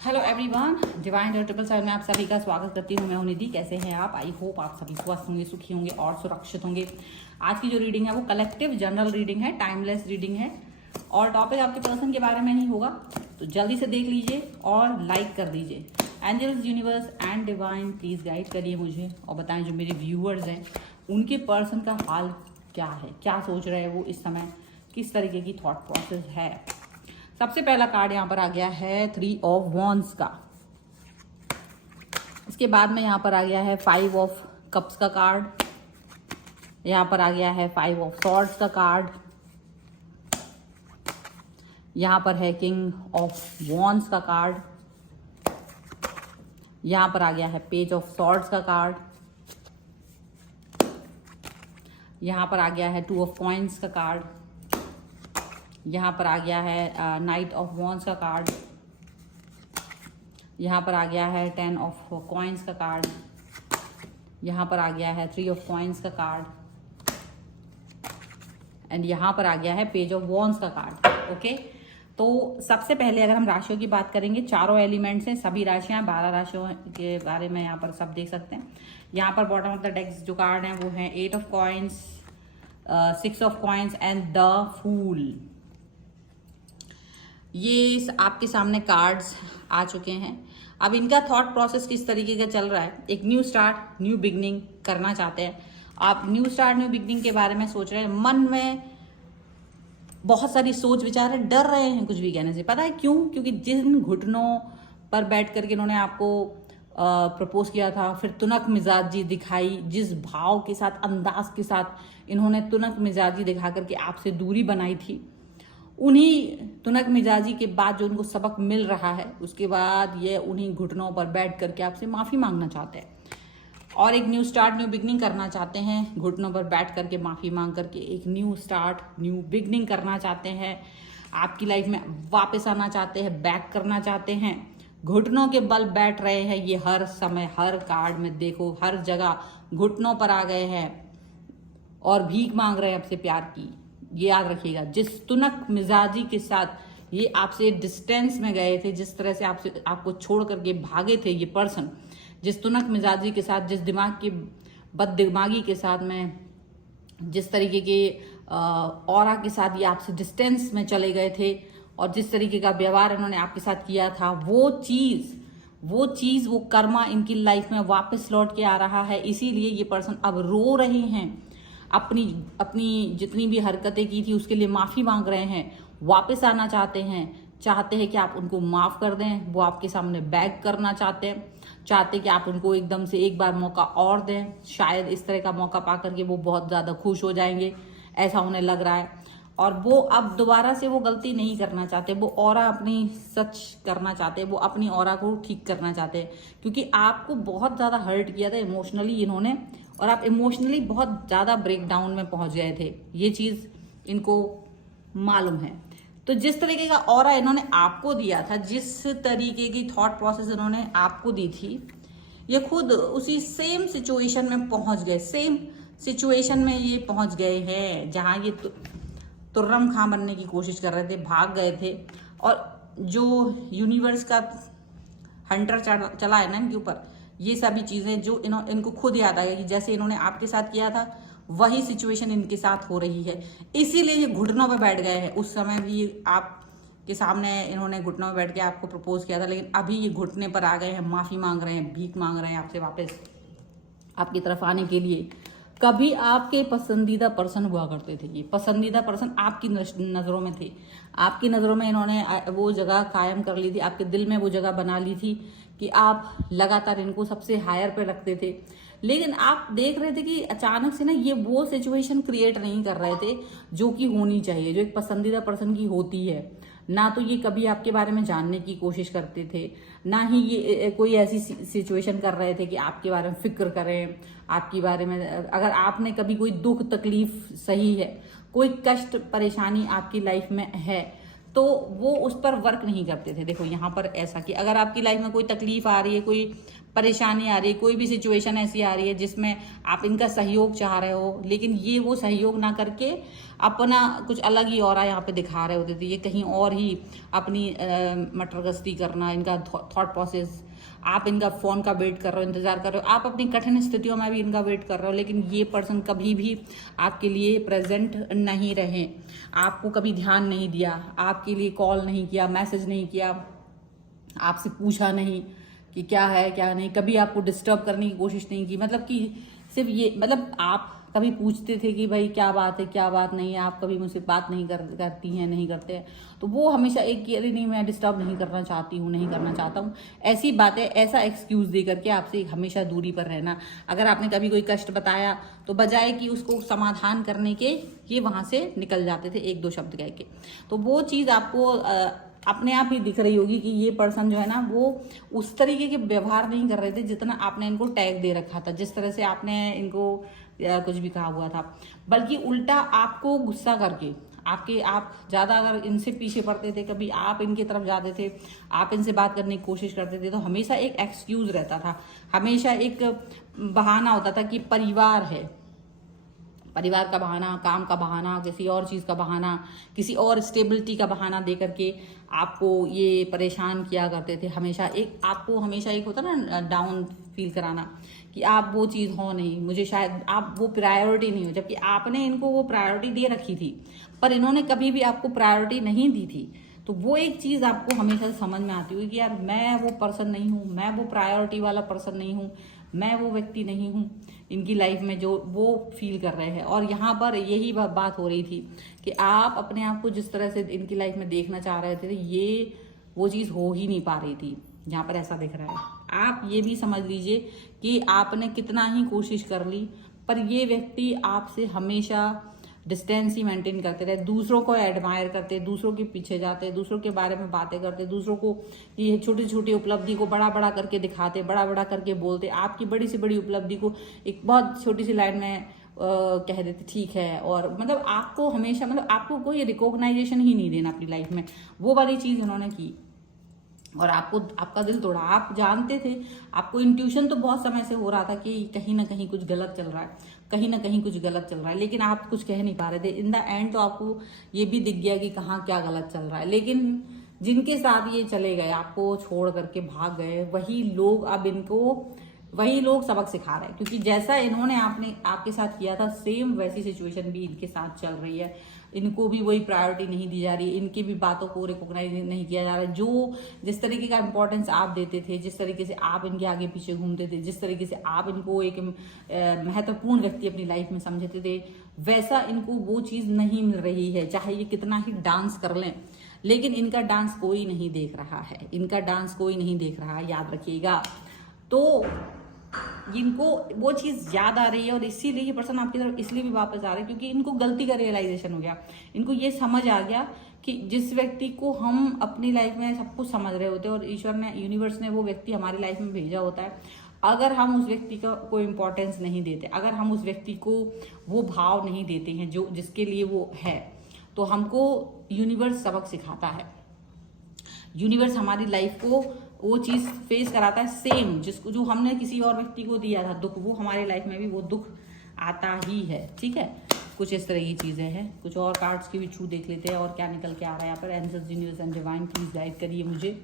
Hello everyone, divine triple seven में आप सभी का स्वागत करती हूँ। मैं हूं निधि। कैसे हैं आप? आई होप आप सभी स्वस्थ होंगे, सुखी होंगे और सुरक्षित होंगे। आज की जो रीडिंग है वो कलेक्टिव जनरल रीडिंग है, टाइमलेस रीडिंग है और टॉपिक आपके पर्सन के बारे में नहीं होगा, तो जल्दी से देख लीजिए और लाइक कर दीजिए। Angels, universe and divine please guide करिए मुझे और बताएं जो मेरे व्यूअर्स हैं उनके पर्सन का हाल क्या है, क्या सोच रहे हैं वो इस समय, किस तरीके की थॉट प्रोसेस है। सबसे पहला कार्ड यहाँ पर आ गया है 3 ऑफ वॉन्ड्स का। इसके बाद में यहाँ पर आ गया है 5 ऑफ कप्स का कार्ड। यहाँ पर आ गया है 5 ऑफ सॉर्ड्स का कार्ड। यहाँ पर है किंग ऑफ वॉन्ड्स का कार्ड। यहाँ पर आ गया है पेज ऑफ सॉर्ड्स का कार्ड। यहाँ पर आ गया है 2 ऑफ कॉइन्स का कार्ड। यहाँ पर आ गया है नाइट ऑफ वॉन्ड्स का कार्ड। यहाँ पर आ गया है 10 ऑफ कॉइन्स का कार्ड। यहाँ पर आ गया है 3 ऑफ कॉइन्स का कार्ड एंड यहाँ पर आ गया है पेज ऑफ वॉन्ड्स का कार्ड। ओके, तो सबसे पहले अगर हम राशियों की बात करेंगे, चारों एलिमेंट्स हैं, सभी राशियां, 12 राशियों के बारे में यहाँ पर सब देख सकते हैं। यहाँ पर बॉटम ऑफ द डेक जो कार्ड है वो है 8 of coins, 6 of coins and the fool. ये आपके सामने कार्ड्स आ चुके हैं। अब इनका थॉट प्रोसेस किस तरीके का चल रहा है, एक न्यू स्टार्ट, न्यू बिगनिंग करना चाहते हैं आप। न्यू स्टार्ट, न्यू बिगनिंग के बारे में सोच रहे हैं, मन में बहुत सारी सोच विचार है, डर रहे हैं कुछ भी कहने से। पता है क्यों? क्योंकि जिन घुटनों पर बैठ करके इन्होंने आपको प्रपोज किया था, फिर तुनक मिजाजी दिखाई, जिस भाव के साथ, अंदाज के साथ इन्होंने तुनक मिजाजी दिखा करके आपसे दूरी बनाई थी, उन्हीं तुनक मिजाजी के बाद जो उनको सबक मिल रहा है, उसके बाद ये उन्हीं घुटनों पर बैठ करके आपसे माफ़ी मांगना चाहते हैं और एक न्यू स्टार्ट, न्यू बिगनिंग करना चाहते हैं। घुटनों पर बैठ करके माफ़ी मांग करके एक न्यू स्टार्ट, न्यू बिगनिंग करना चाहते हैं। आपकी लाइफ में वापस आना चाहते हैं, बैक करना चाहते हैं। घुटनों के बल बैठ रहे हैं ये हर समय, हर कार्ड में देखो, हर जगह घुटनों पर आ गए हैं और भीख मांग रहे हैं आपसे प्यार की। ये याद रखिएगा, जिस तुनक मिजाजी के साथ ये आपसे डिस्टेंस में गए थे, जिस तरह से आपको छोड़ करके भागे थे ये पर्सन, जिस तुनक मिजाजी के साथ, जिस दिमाग की बददिमागी के साथ में, जिस तरीके के ऑरा के साथ ये आपसे डिस्टेंस में चले गए थे और जिस तरीके का व्यवहार इन्होंने आपके साथ किया था, वो कर्मा इनकी लाइफ में वापस लौट के आ रहा है। इसीलिए ये पर्सन अब रो रहे हैं, अपनी जितनी भी हरकतें की थी उसके लिए माफ़ी मांग रहे हैं, वापस आना चाहते हैं कि आप उनको माफ़ कर दें। वो आपके सामने बैक करना चाहते हैं कि आप उनको एकदम से एक बार मौका और दें। शायद इस तरह का मौका पा करके वो बहुत ज़्यादा खुश हो जाएंगे, ऐसा उन्हें लग रहा है। और वो अब दोबारा से वो गलती नहीं करना चाहते, वो ऑरा अपनी सच करना चाहते हैं, वो अपनी ऑरा को ठीक करना चाहते हैं, क्योंकि आपको बहुत ज़्यादा हर्ट किया था इमोशनली इन्होंने और आप इमोशनली बहुत ज़्यादा ब्रेकडाउन में पहुंच गए थे। ये चीज़ इनको मालूम है। तो जिस तरीके का ऑरा इन्होंने आपको दिया था, जिस तरीके की थॉट प्रोसेस इन्होंने आपको दी थी, ये खुद उसी सेम सिचुएशन में पहुंच गए, सेम सिचुएशन में ये पहुंच गए हैं जहां ये तुर्रम खां बनने की कोशिश कर रहे थे, भाग गए थे। और जो यूनिवर्स का हंटर चला है ना इनके ऊपर, ये सभी चीज़ें जो इनको खुद याद आ गई कि जैसे इन्होंने आपके साथ किया था वही सिचुएशन इनके साथ हो रही है। इसीलिए ये घुटनों पे बैठ गए हैं। उस समय भी आपके सामने इन्होंने घुटनों पे बैठ के आपको प्रपोज किया था, लेकिन अभी ये घुटने पर आ गए हैं, माफ़ी मांग रहे हैं, भीख मांग रहे हैं आपसे वापस आपकी तरफ आने के लिए। कभी आपके पसंदीदा पर्सन हुआ करते थे, ये पसंदीदा पर्सन आपकी नज़रों में थे, आपकी नज़रों में इन्होंने वो जगह कायम कर ली थी, आपके दिल में वो जगह बना ली थी कि आप लगातार इनको सबसे हायर पे रखते थे। लेकिन आप देख रहे थे कि अचानक से ना ये वो सिचुएशन क्रिएट नहीं कर रहे थे जो कि होनी चाहिए, जो एक पसंदीदा पर्सन की होती है। ना तो ये कभी आपके बारे में जानने की कोशिश करते थे, ना ही ये कोई ऐसी सिचुएशन कर रहे थे कि आपके बारे में फिक्र करें, आपके बारे में अगर आपने कभी कोई दुख तकलीफ सही है, कोई कष्ट परेशानी आपकी लाइफ में है, तो वो उस पर वर्क नहीं करते थे। देखो यहाँ पर ऐसा कि अगर आपकी लाइफ में कोई तकलीफ आ रही है, कोई परेशानी आ रही है, कोई भी सिचुएशन ऐसी आ रही है जिसमें आप इनका सहयोग चाह रहे हो, लेकिन ये वो सहयोग ना करके अपना कुछ अलग ही और यहाँ पे दिखा रहे होते थे। ये कहीं और ही अपनी मटरगश्ती करना, इनका थॉट प्रोसेस, आप इनका फोन का वेट कर रहे हो, इंतजार कर रहे हो, आप अपनी कठिन स्थितियों में भी इनका वेट कर रहे हो, लेकिन ये पर्सन कभी भी आपके लिए प्रेजेंट नहीं रहे, आपको कभी ध्यान नहीं दिया, आपके लिए कॉल नहीं किया, मैसेज नहीं किया, आपसे पूछा नहीं कि क्या है क्या नहीं, कभी आपको डिस्टर्ब करने की कोशिश नहीं की। मतलब कि सिर्फ ये, मतलब आप कभी पूछते थे कि भाई क्या बात है क्या बात नहीं है, आप कभी मुझसे बात नहीं करती हैं, नहीं करते हैं, तो वो हमेशा एक कि अरे नहीं मैं डिस्टर्ब नहीं करना चाहती हूँ, नहीं करना चाहता हूँ, ऐसी बातें, ऐसा एक्सक्यूज दे करके आपसे हमेशा दूरी पर रहना। अगर आपने कभी कोई कष्ट बताया तो बजाय कि उसको समाधान करने के ये वहाँ से निकल जाते थे एक दो शब्द कह के। तो वो चीज़ आपको अपने आप ही दिख रही होगी कि ये पर्सन जो है ना वो उस तरीके के व्यवहार नहीं कर रहे थे जितना आपने इनको टैग दे रखा था, जिस तरह से आपने इनको कुछ भी कहा हुआ था, बल्कि उल्टा आपको गुस्सा करके आप ज़्यादा अगर इनसे पीछे पड़ते थे, कभी आप इनकी तरफ जाते थे, आप इनसे बात करने की कोशिश करते थे, तो हमेशा एक एक्सक्यूज रहता था, हमेशा एक बहाना होता था कि परिवार है, परिवार का बहाना, काम का बहाना, किसी और चीज़ का बहाना, किसी और स्टेबिलिटी का बहाना दे करके आपको ये परेशान किया करते थे। हमेशा एक आपको हमेशा एक होता ना डाउन फील कराना कि आप वो चीज़ हो नहीं, मुझे शायद आप वो प्रायोरिटी नहीं हो, जबकि आपने इनको वो प्रायोरिटी दे रखी थी पर इन्होंने कभी भी आपको प्रायोरिटी नहीं दी थी। तो वो एक चीज़ आपको हमेशा समझ में आती हुई कि यार मैं वो पर्सन नहीं हूँ, मैं वो प्रायोरिटी वाला पर्सन नहीं हूँ, मैं वो व्यक्ति नहीं हूँ इनकी लाइफ में जो वो फील कर रहे हैं। और यहाँ पर यही बात हो रही थी कि आप अपने आप को जिस तरह से इनकी लाइफ में देखना चाह रहे थे, ये वो चीज़ हो ही नहीं पा रही थी। यहाँ पर ऐसा दिख रहा है। आप ये भी समझ लीजिए कि आपने कितना ही कोशिश कर ली पर ये व्यक्ति आपसे हमेशा डिस्टेंस ही मेंटेन करते रहे, दूसरों को एडमायर करते, दूसरों के पीछे जाते, दूसरों के बारे में बातें करते, दूसरों को ये छोटी छोटी उपलब्धि को बड़ा बड़ा करके दिखाते, बड़ा बड़ा करके बोलते, आपकी बड़ी से बड़ी उपलब्धि को एक बहुत छोटी सी लाइन में कह देते ठीक है। और मतलब आपको हमेशा, मतलब आपको कोई रिकॉग्नाइजेशन ही नहीं देना अपनी लाइफ में, वो वाली चीज़ उन्होंने की और आपको आपका दिल तोड़ा। आप जानते थे, आपको इंट्यूशन तो बहुत समय से हो रहा था कि कहीं ना कहीं कुछ गलत चल रहा है, कहीं ना कहीं कुछ गलत चल रहा है, लेकिन आप कुछ कह नहीं पा रहे थे। इन द एंड तो आपको ये भी दिख गया कि कहाँ क्या गलत चल रहा है। लेकिन जिनके साथ ये चले गए, आपको छोड़ करके भाग गए, वही लोग अब इनको वही लोग सबक सिखा रहे हैं, क्योंकि जैसा इन्होंने आपके साथ किया था सेम वैसी सिचुएशन भी इनके साथ चल रही है। इनको भी वही प्रायोरिटी नहीं दी जा रही है, इनकी भी बातों को रिकॉग्नाइज नहीं किया जा रहा है। जो जिस तरीके का इंपॉर्टेंस आप देते थे, जिस तरीके से आप इनके आगे पीछे घूमते थे, जिस तरीके से आप इनको एक महत्वपूर्ण व्यक्ति अपनी लाइफ में समझते थे, वैसा इनको वो चीज़ नहीं मिल रही है। चाहे ये कितना ही डांस कर लें, लेकिन इनका डांस कोई नहीं देख रहा है, इनका डांस कोई नहीं देख रहा, याद रखिएगा। तो इनको वो चीज़ याद आ रही है और इसीलिए ये पर्सन आपकी तरफ इसलिए भी वापस आ रहे हैं क्योंकि इनको गलती का रियलाइजेशन हो गया। इनको ये समझ आ गया कि जिस व्यक्ति को हम अपनी लाइफ में सब कुछ समझ रहे होते हैं और ईश्वर ने, यूनिवर्स ने वो व्यक्ति हमारी लाइफ में भेजा होता है, अगर हम उस व्यक्ति का कोई इंपॉर्टेंस नहीं देते, अगर हम उस व्यक्ति को वो भाव नहीं देते हैं जो जिसके लिए वो है, तो हमको यूनिवर्स सबक सिखाता है। यूनिवर्स हमारी लाइफ को वो चीज़ फेस कराता है सेम, जिसको जो हमने किसी और व्यक्ति को दिया था दुख, वो हमारी लाइफ में भी वो दुख आता ही है। ठीक है, कुछ इस तरह की चीज़ें हैं। कुछ और कार्ड्स के भी थ्रू देख लेते हैं और क्या निकल के आ रहा है यहाँ पर। Angels, universe and divine please guide करिए मुझे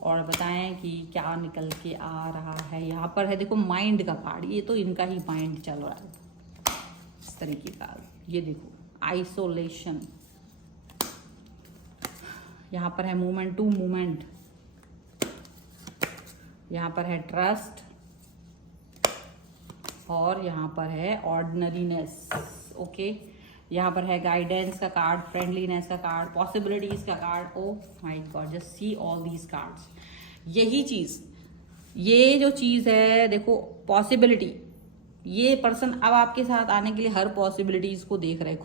और बताएं कि क्या निकल के आ रहा है। यहाँ पर है देखो माइंड का कार्ड, ये तो इनका ही माइंड चल रहा है इस तरीके का। ये देखो आइसोलेशन, यहाँ पर है मूवमेंट टू मूवमेंट, यहाँ पर है ट्रस्ट और यहाँ पर है ऑर्डिनरीनेस। ओके, यहाँ पर है गाइडेंस का कार्ड, फ्रेंडलीनेस का कार्ड, पॉसिबिलिटीज का card. Oh my God, just see all these cards. यही चीज, ये जो चीज है देखो पॉसिबिलिटी, ये पर्सन अब आपके साथ आने के लिए हर पॉसिबिलिटीज को देख रहे हैं,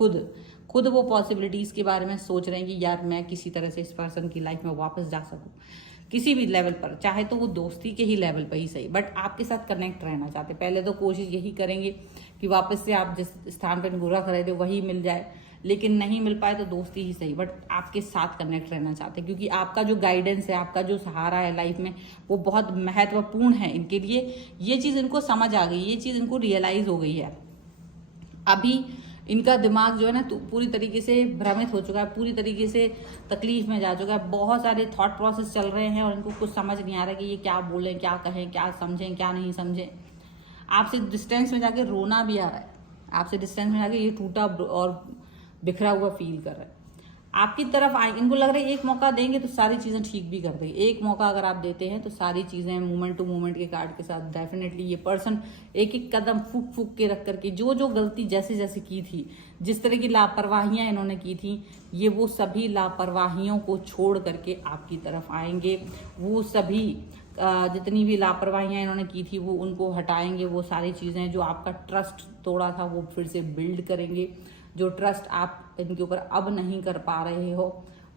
खुद वो पॉसिबिलिटीज के बारे में सोच रहे हैं कि यार मैं किसी तरह से इस पर्सन की लाइफ में वापस जा सकूं, किसी भी लेवल पर, चाहे तो वो दोस्ती के ही लेवल पर ही सही, बट आपके साथ कनेक्ट रहना चाहते। पहले तो कोशिश यही करेंगे कि वापस से आप जिस स्थान पर इनको रख रहे थे वही मिल जाए, लेकिन नहीं मिल पाए तो दोस्ती ही सही, बट आपके साथ कनेक्ट रहना चाहते हैं, क्योंकि आपका जो गाइडेंस है, आपका जो सहारा है लाइफ में, वो बहुत महत्वपूर्ण है इनके लिए। ये चीज़ इनको समझ आ गई, ये चीज़ इनको रियलाइज हो गई है। अभी इनका दिमाग जो है ना, तो पूरी तरीके से भ्रमित हो चुका है, पूरी तरीके से तकलीफ में जा चुका है। बहुत सारे थॉट प्रोसेस चल रहे हैं और इनको कुछ समझ नहीं आ रहा कि ये क्या बोलें, क्या कहें, क्या समझें, क्या नहीं समझें। आपसे डिस्टेंस में जाके रोना भी आ रहा है, आपसे डिस्टेंस में जाके ये टूटा और बिखरा हुआ फील कर रहा है। आपकी तरफ आए, इनको लग रहा है एक मौका देंगे तो सारी चीज़ें ठीक भी कर देंगे। एक मौका अगर आप देते हैं तो सारी चीज़ें मोमेंट टू मोमेंट के कार्ड के साथ डेफिनेटली ये पर्सन एक एक कदम फूक फूक के रख करके जो जो गलती जैसे जैसे की थी, जिस तरह की लापरवाहियां इन्होंने की थी, ये वो सभी लापरवाहियों को छोड़ करके आपकी तरफ आएंगे। वो सभी जितनी भी लापरवाहियां इन्होंने की थी वो उनको हटाएंगे। वो सारी चीज़ें जो आपका ट्रस्ट तोड़ा था वो फिर से बिल्ड करेंगे। जो ट्रस्ट आप इनके ऊपर अब नहीं कर पा रहे हो,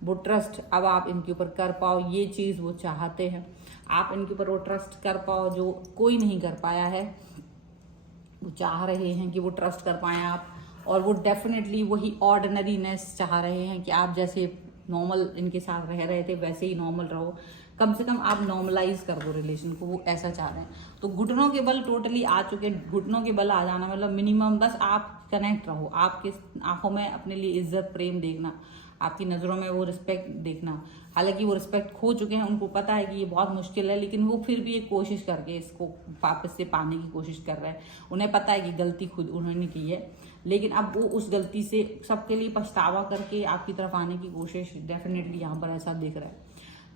वो ट्रस्ट अब आप इनके ऊपर कर पाओ, ये चीज़ वो चाहते हैं। आप इनके ऊपर वो ट्रस्ट कर पाओ जो कोई नहीं कर पाया है। वो चाह रहे हैं कि वो ट्रस्ट कर पाएँ आप, और वो डेफिनेटली वही ऑर्डिनरीनेस चाह रहे हैं कि आप जैसे नॉर्मल इनके साथ रह रहे थे वैसे ही नॉर्मल रहो। कम से कम आप नॉर्मलाइज कर दो रिलेशन को, वो ऐसा चाह रहे हैं। तो घुटनों के बल टोटली आ चुके, घुटनों के बल आ जाना मतलब मिनिमम बस आप कनेक्ट रहो। आपके आंखों में अपने लिए इज्जत प्रेम देखना, आपकी नज़रों में वो रिस्पेक्ट देखना। हालांकि वो रिस्पेक्ट खो चुके हैं, उनको पता है कि ये बहुत मुश्किल है, लेकिन वो फिर भी एक कोशिश करके इसको वापस से पाने की कोशिश कर रहे हैं। उन्हें पता है कि गलती खुद उन्होंने की है, लेकिन अब वो उस गलती से सबके लिए पछतावा करके आपकी तरफ आने की कोशिश डेफिनेटली यहाँ पर ऐसा दिख रहा है।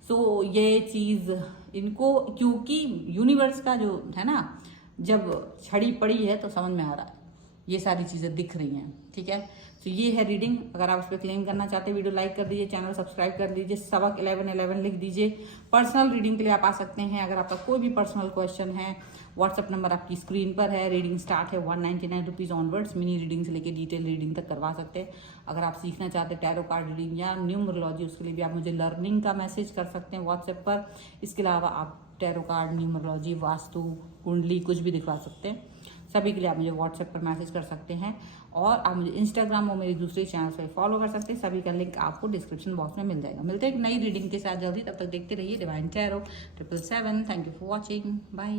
सो ये चीज़ इनको, क्योंकि यूनिवर्स का जो है ना, जब छड़ी पड़ी है तो समझ में आ रहा है, ये सारी चीज़ें दिख रही हैं। ठीक है, तो ये है रीडिंग। अगर आप उस पर क्लेम करना चाहते हैं, वीडियो लाइक कर दीजिए, चैनल सब्सक्राइब कर दीजिए, सबक 1111 लिख दीजिए। पर्सनल रीडिंग के लिए आप आ सकते हैं। अगर आपका कोई भी पर्सनल क्वेश्चन है, व्हाट्सअप नंबर आपकी स्क्रीन पर है। रीडिंग स्टार्ट है 199 रुपीज़ ऑनवर्ड्स। मिनी रीडिंग से लेकर डिटेल रीडिंग तक करवा सकते हैं। अगर आप सीखना चाहते हैं टैरो कार्ड रीडिंग या न्यूमरोलॉजी, उसके लिए भी आप मुझे लर्निंग का मैसेज कर सकते हैं व्हाट्सएप पर। इसके अलावा आप टैरो कार्ड, न्यूमरोलॉजी, वास्तु, कुंडली कुछ भी दिखवा सकते हैं। सभी के लिए आप मुझे व्हाट्सएप पर मैसेज कर सकते हैं, और आप मुझे इंस्टाग्राम और मेरे दूसरे चैनल पर फॉलो कर सकते हैं। सभी का लिंक आपको डिस्क्रिप्शन बॉक्स में मिल जाएगा। मिलते हैं एक नई रीडिंग के साथ जल्दी, तब तक देखते रहिए divine tarot 777। Thank you for watching, bye.